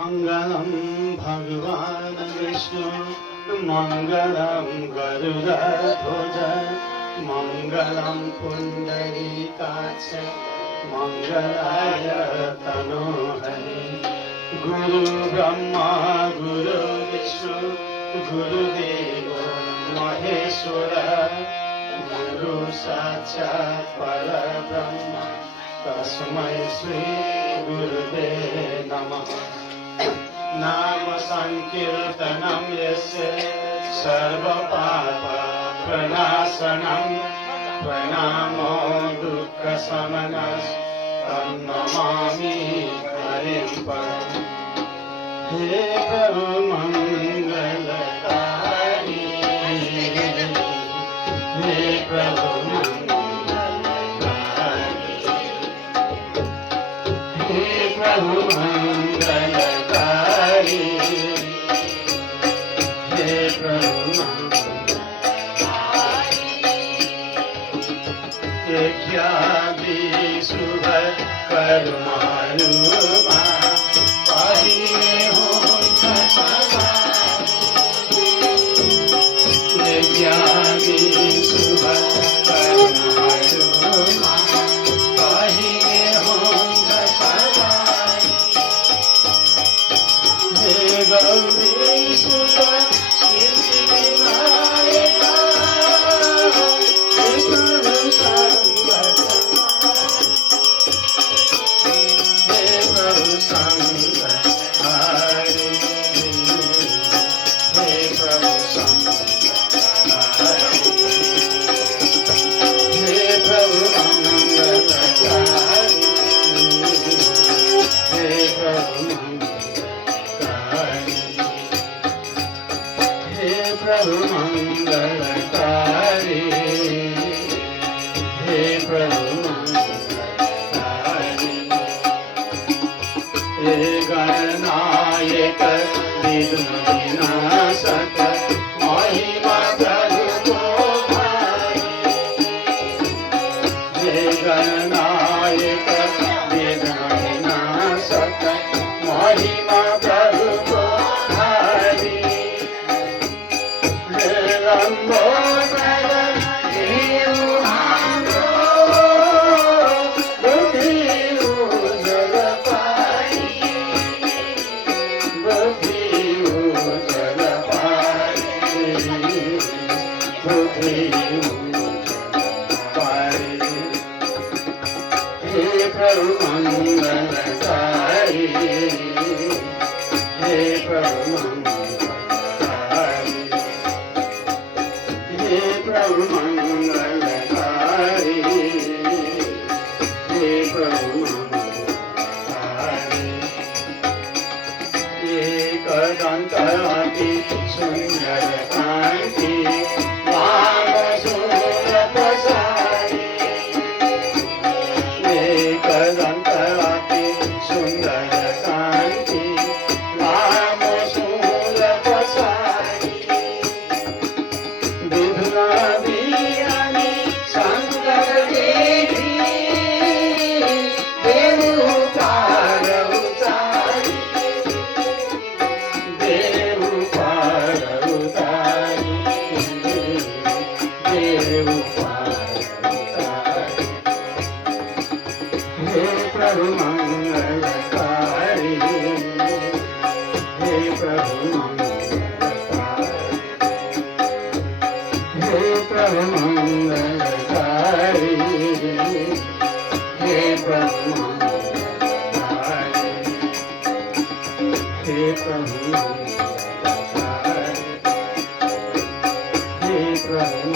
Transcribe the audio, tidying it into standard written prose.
मङ्गलं भगवान् विष्णु मङ्गलं गरुडध्वज मङ्गलं पुण्डरीकाक्ष मङ्गलाय तनोहरि गुरु ब्रह्मा गुरु विष्णु गुरुदेवो महेश्वर गुरु साक्षात् परब्रह्म तस्मै श्री गुरुवे नमः। नाम संकीर्तनं यस्य सर्वपाप प्रणाशनं प्रणामो दुःखशमनः तन्नमामि हरिं परम्। हे प्रभु मंगलकारी हे प्रभु मंगलकारी हे प्रभु मंगलकारी हे प्रभु मंगलकारी क्या भी शुभ कर्मानुमा प्रभु मंगलकारी हे प्रभु मंगलकारी हे गणनायक विघ्नविनाशक महिमा प्रभु को भाई हे गणनायक विघ्नविनाशक महिमा प्रभु को भाई हे प्रभु मंगलकारी हे प्रभु मंगलकारी हे प्रभु मंगलकारी हे प्रभु मंगलकारी एकदंताति सुंदर कांति हे प्रभु मंगलकारी हे प्रभु मंगलकारी हे प्रभु मंगलकारी हे प्रभु मंगलकारी हे प्रभु मंगलकारी हे प्रभु